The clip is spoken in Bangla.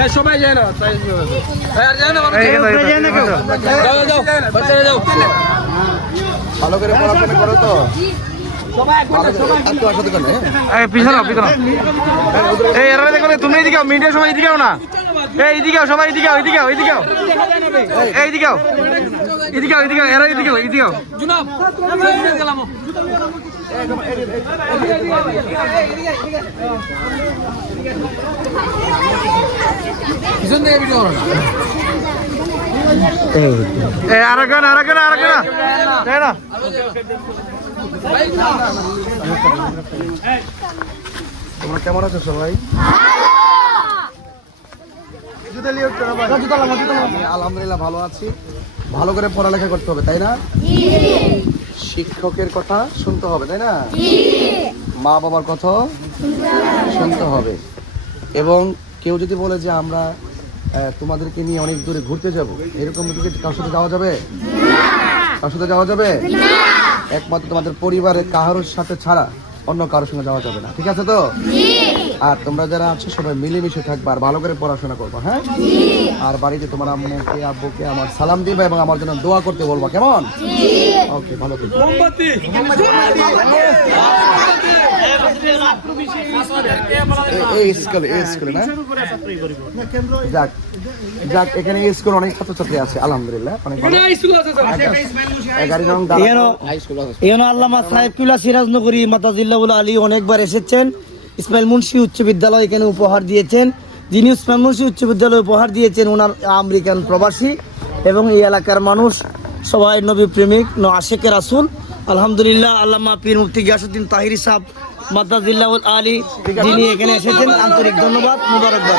এই সবাই যায় না ভালো করে পড়াশোনা করো তো ভালো করে- আর কেউ আসতে কেন, হ্যাঁ? এই পিছনে পিছনে নাও। এই এরা দেখো তুমি এদিকে মিডিয়া মিডিয়ার সময় এদিকে না এই, এদিকে আও, সবাই এদিকে আও এদিকে আও এদিকে আও। এই, এদিকে আও। এদিকে আও এদিকে আও, এরা এদিকে আও এদিকে আও। জুনাব সেই গেলাম পিছন থেকে ভিডিও করো না এই আরেকজন আরেকজন আরেকজন। তাই না। তোমরা কেমন আছো সবাই? আলহামদুলিল্লাহ ভালো আছি। ভালো করে পড়ালেখা করতে হবে তাই না? শিক্ষকের কথা শুনতে হবে তাই না? মা বাবার কথা শুনতে হবে। এবং কেউ যদি বলে যে আমরা তোমাদেরকে নিয়ে অনেক দূরে ঘুরতে যাব এরকম কার সাথে যাওয়া যাবে? কার সাথে যাওয়া যাবে? একমাত্র তোমাদের পরিবারের কারোর সাথে ছাড়া। অন্য কারোর সঙ্গে যাওয়া যাবে না। ঠিক আছে তো? আর তোমরা যারা আছো সবাই মিলেমিশে থাকবে আর ভালো করে পড়াশোনা করব হ্যাঁ? আর বাড়িতে তোমার আম্মুকে আব্বুকে আমার সালাম দিবে এবং আমার জন্য দোয়া করতে বলব কেমন? ওকে ভালো থেকো। এ- এই স্কুলে এই স্কুলে না? যাক। যাক এখানে স্কুল অনেক ছাত্রছাত্রী আছে আলহামদুলিল্লাহ অনেক ভালো। স্কুল আছে স্যার। এগারো নং এখানে আল্লামা সাহেব কিলা সিরাজনগরী মাতাজিল্লাউল আলী অনেকবার এসেছেন। ইসমাইল মুন্সি উচ্চ বিদ্যালয় এখানে উপহার দিয়েছেন। যিনি ইসমাইল মুন্সি উচ্চ বিদ্যালয় উপহার দিয়েছেন ওনার আমেরিকান প্রবাসী এবং এই এলাকার মানুষ সবাই নবী প্রেমিক ন আশেকে রাসুল। আলহামদুলিল্লাহ আল্লামা পীর মুফতি গিয়াসুদ্দিন তাহিরি সাহ মাতাজিল্লাউল আলী যিনি এখানে এসেছেন আন্তরিক ধন্যবাদ মুবারকবাদ।